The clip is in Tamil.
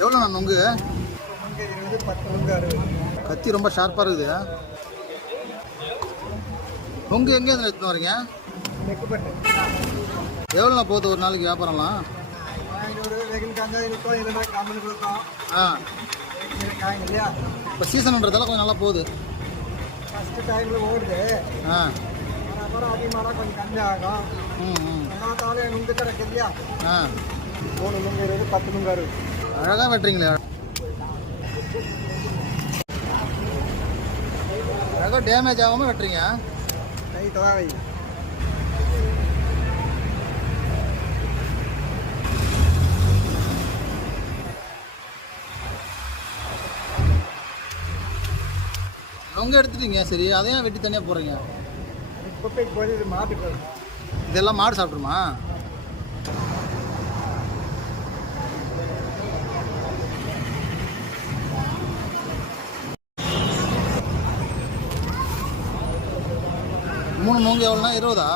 எவ்வளோண்ணா நொங்கு? நொங்கு 20, 10 நொங்கு 60. கத்தி ரொம்ப ஷார்ப்பாக இருக்குது. நொங்கு எங்கேருந்து எடுத்துன்னு வரீங்க? நெக்குப்பட்டு. எவ்வளோண்ணா போகுது ஒரு நாளைக்கு வியாபாரம்லாம்? 500 வெயில் காஞ்சா இருக்கும், இல்லைன்னா கம்மின்னு கொடுக்கும். காய்ங்க இல்லையா? இப்போ சீசனுன்றதால கொஞ்சம் நல்லா போகுது. ஃபஸ்ட்டு டைமில் ஓடுது. அப்புறம் அதிகமாக கொஞ்சம் கம்மி ஆகும். எல்லா தாலையும் நுங்கு கிடக்கு இல்லையா? 3 நுங்கு 20, 10 நுங்கு 60. அழகாக வெட்டுறீங்களே. அழகாக டேமேஜ் ஆகாமல் வெட்டுறீங்க. கை தொகை. நொங்கு எடுத்துட்டீங்க, சரி அதையும் வெட்டி தனியாக போடுறீங்க. குப்பைக்கு போய் இது மாட்டுக்கு. இதெல்லாம் மாடு சாப்பிட்ருமா? மூணு நொங்கு எவ்வளோண்ணா? 20?